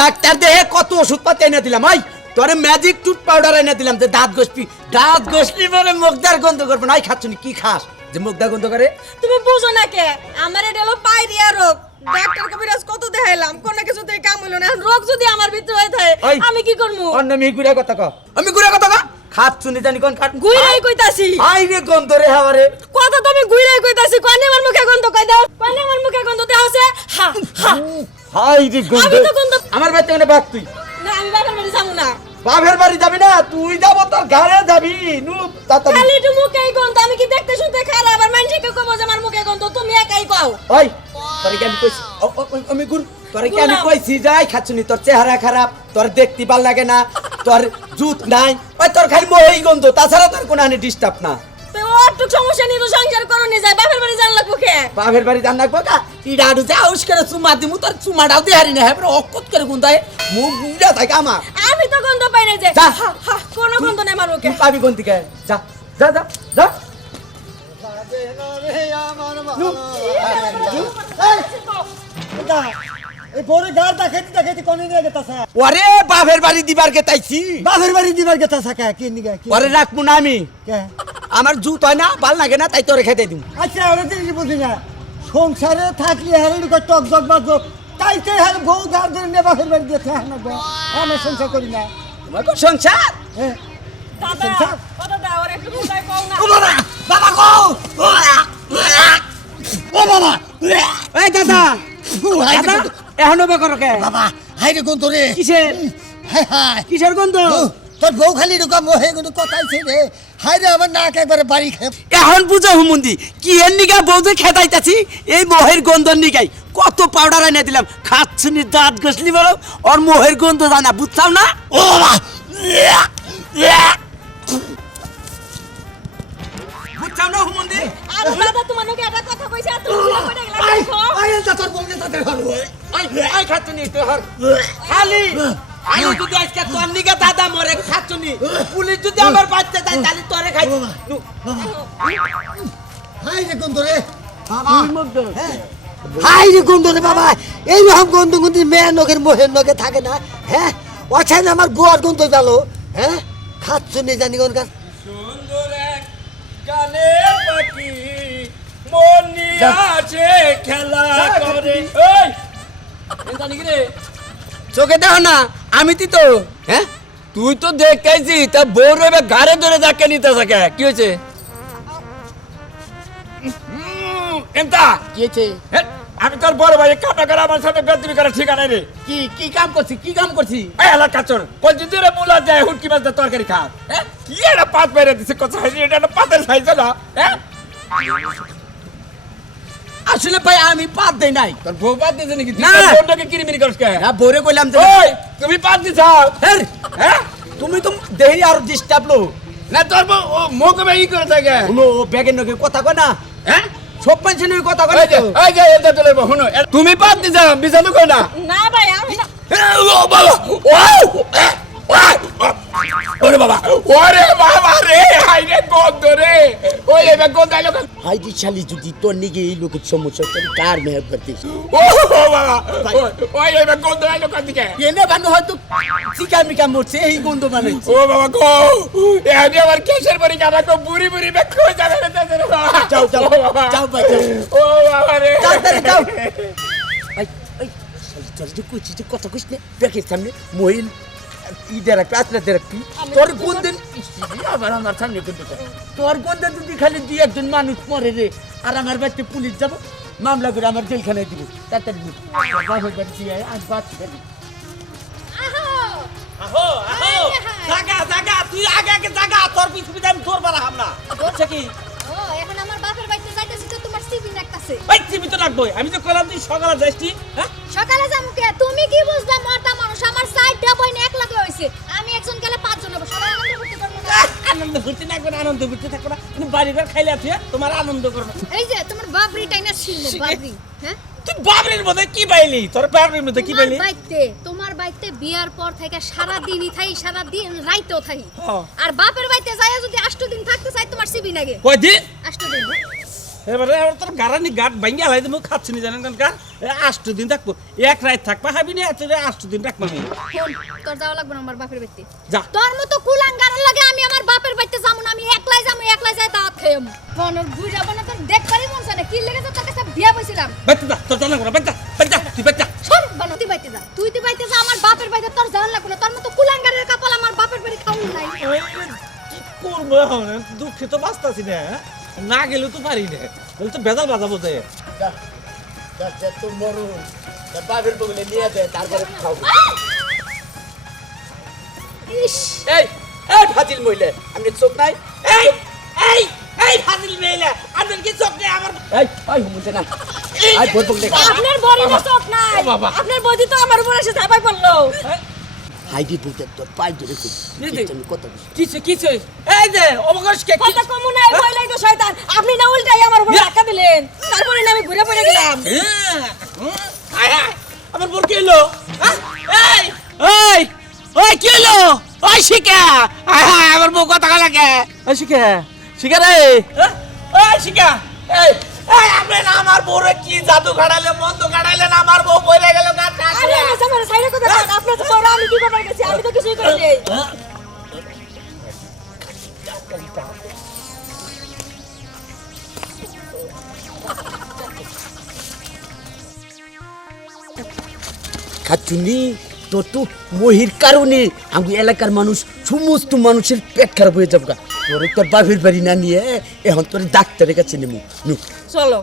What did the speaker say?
Doctor দেহে কত ওষুধ পাতি এনে দিলাম তোরে ম্যাজিক টুথ পাউডার এনে দিলাম যে দাঁত ঘষবি। দাঁত ঘষলি পরে মুখদার গন্ধ করবে না। খাচ্ছনি কি খাস? যে মুখদার গন্ধ করে? তুমি বুঝো না কে? আমার এটা হলো পাইরিয়া রোগ। ডাক্তার কবিরাজ কত দেখাইলাম। কোন কাম হইল না। রোগ যদি আমার ভিতরে হয়ে থাকে আমি কি করব অন্য আমি গুড়া কথা ক। আমি গুড়া কথা ক? খাচ্ছনি জানি কোন খাট? গুইরাই কইতাছি। আই রে গন্ধ রে হাওয়ারে। কথা তো আমি গুইরাই কইতাছি। কোনে আমার মুখে গন্ধ কই দাও কোনে আমার মুখে গন্ধ দেওয়া আছে হা হা হাই রে গন্ধ আমি তো গন্ধ আমার বাড়িতে তুই? না আমি বাবার বাড়ি যাব না। বাপের বাড়ি যাবি না তুই যাব তোর ঘরে যাবি। নু তাড়াতাড়ি। খালি একটু মুখে গন্ধ আমি কি দেখতে শুনতে খারাপ? আর কব যে আমার মুখে গন্ধ তুমি একাই কও। ওই তোরে কি আমি কইছি? ও, ও, ও, আমি গুণ তোরে কি আমি কইছি? যাই খাচ্ছনি তোর চেহারা খারাপ তোর দেখতে ভালো লাগে না তোর জুত নাই। ওই তোর খালি মহেই গন্ধ তাছাড়া তোর কোনো আনি ডিস্টার্ব না। তো অটুক সমস্যা নিয়ে তো সংসার করো নি যায় বাপের বাড়ি জানলা মুখে বাপের বাড়ি জান রাখব কা? ইডা আডু যা আউস করে চুমা দিমু তোর চুমাটাও দে হারি না হ্যাঁ অকত করে গুন্দায় মুখ বুড়া থাকে আমার। আমি তো গন্ধ পাই না যে যা। হা, হা, কোনো গন্ধ নেই মুখে তুই পাবি কোন দিকে? যা যা যা যা। ওরে বাপের বাড়ি দিবার কে তাইছি বাপের বাড়ি দিবার কে? কি নিগে কি? ওরে রাখব না আমি। কে? আমার জুত হয় না ভালো লাগে না তাই তোরে খেতে দিম। আচ্ছা ওরা জিনিস বুঝি না। সংসারে থাকলে হারে টক জগ বাজো তাইতে হারে বউ গার ধরে বাপের বাড়ি দিয়ে আমি সংসার করি না। তোমার তো সংসার? হ্যাঁ। দাদা ও দাদা ওর একটু বুঝাই কও না। বাবা ও বাবা এই দাদা দাদা এখনও বেকর কে? বাবা হাই রে কোন তোরে কিসের? হাই হাই। কিসের গন্ধ তোর বউ খালি ঢুকা মোহে কোনো কথাইছে রে। হাই রে আমার নাক একবারে বাড়ি খেয়ে এখন বুঝো হুমুন্দি কি এর নিগা বৌদি খেদাইতাছি এই মোহের গন্ধ নিগাই কত পাউডার এনে দিলাম খাচ্ছুনি দাঁত গসলি বলো ওর মোহের গন্ধ জানা বুঝছাও না ও বাবা না হুমুন্দি আর দাদা তোমার নাকি একটা কথা কইছে আর তুমি কি কইতে গেলা দেখো তোর বউ তাদের ঘর আই আই খাচ্ছুনি তো খালি আমি যদি আজকে তোর নিগা দাদা মরে খাচ্ছুনি পুলিশ যদি আমার বাচ্চা যায় তাহলে তোরে খাই হাই রে কোন তোরে মুখ হাই রে রে বাবা। এইরকম গন্ধ গন্ধি মেয়ের নগের মোহের নগে থাকে না হ্যাঁ? অছাই আমার গোয়ার গন্ধ জালো হ্যাঁ? খাচ্ছ নে জানি কোন গাছ সুন্দর এক গানে পাখি মন আছে খেলা করে। এই এটা নাকি রে? চোখে দেখো না। আমি তুই তো। হ্যাঁ? তুই তো দেখাইছি তা বউর এবার গাড়ে ধরে যাকে নিতে থাকে। কি হয়েছে? এমতা? কি হয়েছে? আমি তোর বড় ভাই কাটা করে আমার সাথে বেদবি করে ঠিকানা রে। কি কি কাম করছি কি কাম করছি? এই এলার কাচর কলজি রে মুলা যায় হুটকি মাছ তরকারি খা। কি এটা পাত বাইরে দিছে হাসি এটা পাতের সাইজ না হ্যাঁ আসলে ভাই আমি পাত দেই নাই তোর বউ পাত দিছে নাকি না। বউটাকে কিরিমিরি করছ কে না বরে কইলাম যে ওই তুমি পাত দিছ হের, হ্যাঁ তুমি তো দেহি আর ডিস্টার্ব লো না তোর বউ ও মুখ মে ই করে থাকে শুনো ও ব্যাগের নকে কথা কয় না হ্যাঁ সব নকে কথা কয় এই যে এই যে এটা চলে শুনো তুমি পাত দিছ বিছানো কই না না ভাই আমি না ও বাবা ও ওরে বাবা ওরে হাই রে গন্ধ রে ওই এবার আইলো কেন? হাই দি শালি যদি তোর নিগে এই লোকের সমস্যা তুমি কার মেহের করতিস ও বাবা ওই- এবার আইলো কান দিকে এনে বানো হয়তো চিকা মিকা মরছে এই গন্ধ বানাইছে। ও বাবা গো এনে আবার কেসের পরি কাটা কো বুড়ি বুড়ি বে কই যাবে রে তাদের যাও, যাও, যাও ভাই, যাও। ও বাবা রে। যাও এই এই শালি তোর যে কইছি যে কথা কইছ না ব্যাগের সামনে মহিল ই দেখ প্লাস্টার দেখ তোর কোন দিন আবার আমার সামনে কোন তোর কোন দিন যদি খালি দুই একজন মানুষ মরে রে আর আমার বাড়িতে পুলিশ যাব মামলা করে আমার জেলখানায় দিব বাড়ি আহো! আহো জাগা জাগা তুই আগে আগে জাগা তোর পিছু পিছু আমি তোর বাড়া হামলা হচ্ছে কি? ও এখন আমার বাপের বাড়িতে যাইতেছি তো তোমার সিবি রাখতাছে। টিভি তো রাখব আমি তো কলাম তুই সকালে যাইছি হ্যাঁ? সকালে যাব কে? তুমি কি বুঝবা? মোটা মানুষ আমার সাইডটা বইন এক লাগে হইছে আমি একজন গেলে পাঁচজন হব সবাই আনন্দ করতে পারব না। আনন্দ ফুর্তি না করে আনন্দ না। তুমি বাড়ি ঘর খাইলে আছে তোমার আনন্দ করব এই যে তোমার বাবরি টাইনা ছিল বাবরি হ্যাঁ? তুই বাবরির মধ্যে কি পাইলি? তোর বাবরির মধ্যে কি পাইলি? বাইতে তোমার বাইতে বিয়ার পর থেকে সারা দিনই থাই সারা দিন রাইতেও থাই। হ্যাঁ। আর বাপের বাইতে যায় যদি আষ্ট দিন থাকতে চাই তোমার সিবি নাগে কই দিন আষ্ট দিন এবারে তোর গারানি গাট ভাঙ্গি আলাই দেবো খাচ্ছি নি জানেন কারণ আষ্ট দিন থাকব। এক রাত থাকবা হাবি নি এত আষ্ট দিন রাখব আমি। তোর যাওয়া লাগবে না আমার বাপের বাড়িতে? যা। তোর মতো কুলাঙ্গারের লাগে আমি আমার বাপের বাড়িতে যাব না আমি একলাই যাব একলাই যাই দাওয়াত খাইম ফোনের বুঝা বানা তোর দেখবারই মন চায় না কি লেগেছে তোর কাছে বিয়া বসিলাম বাইতে যা তোর জানা করো বাইতে বাইতে তুই বাইতে শোন বানো তুই বাইতে যা তুই তুই বাইতে যা আমার বাপের বাড়িতে তোর যাওয়ার লাগবে না তোর মতো কুলাঙ্গারের কপাল আমার বাপের বাড়ি খাউন নাই। কি করব এখন? দুঃখে বাঁচতাছি না হ্যাঁ? না গেলেও তো পারি না। তো বেজাল বাজাবো বাপের বগলে নিয়ে দে তারপরে খাব ইস। এই এই ফাজিল মহিলা আমি চোখ নাই? এই এই এই ফাজিল মেয়েলা আপনার কি চোখ নেই আমার? এই এই হুমুতে না। আই ভোর বগলে আপনার বড়ি না চোখ নাই। বাবা। আপনার বৌদি তো আমার উপর এসে ঝাপাই পড়ল হাইডি বলতে তোর পাই ধরে কিছু কিছু এই যে অবকাশ কে কথা কমু নাই বইলাই তো শয়তান। আপনি না উল্টাই আমার উপর ধাক্কা দিলেন। তারপরে না আমি ঘুরে পড়ে গেলাম। আমার বোন কি হলো হ্যাঁ? এই এই ওই কি হলো ওই শিকা আয় হায় আমার বউ কথা লাগে। ওই শিকা শিকা রে। হ্যাঁ? ওই শিকা এই এই আপনি না আমার বউরে কি জাদু কাটাইলে মন্দ কাটাইলেন আমার বউ পড়ে গেল গাছ আরে আমার সাইডে কথা আপনার তো বড় আমি কি কথা গেছি? আমি তো কিছুই করি নাই। খাচ্ছুনি তোর তো মহির কারণে আমি এলাকার মানুষ সমস্ত মানুষের পেট খারাপ হয়ে যাব তোর তোর বাপের বাড়ি না নিয়ে এখন তোর ডাক্তারের কাছে নেব নু চলো।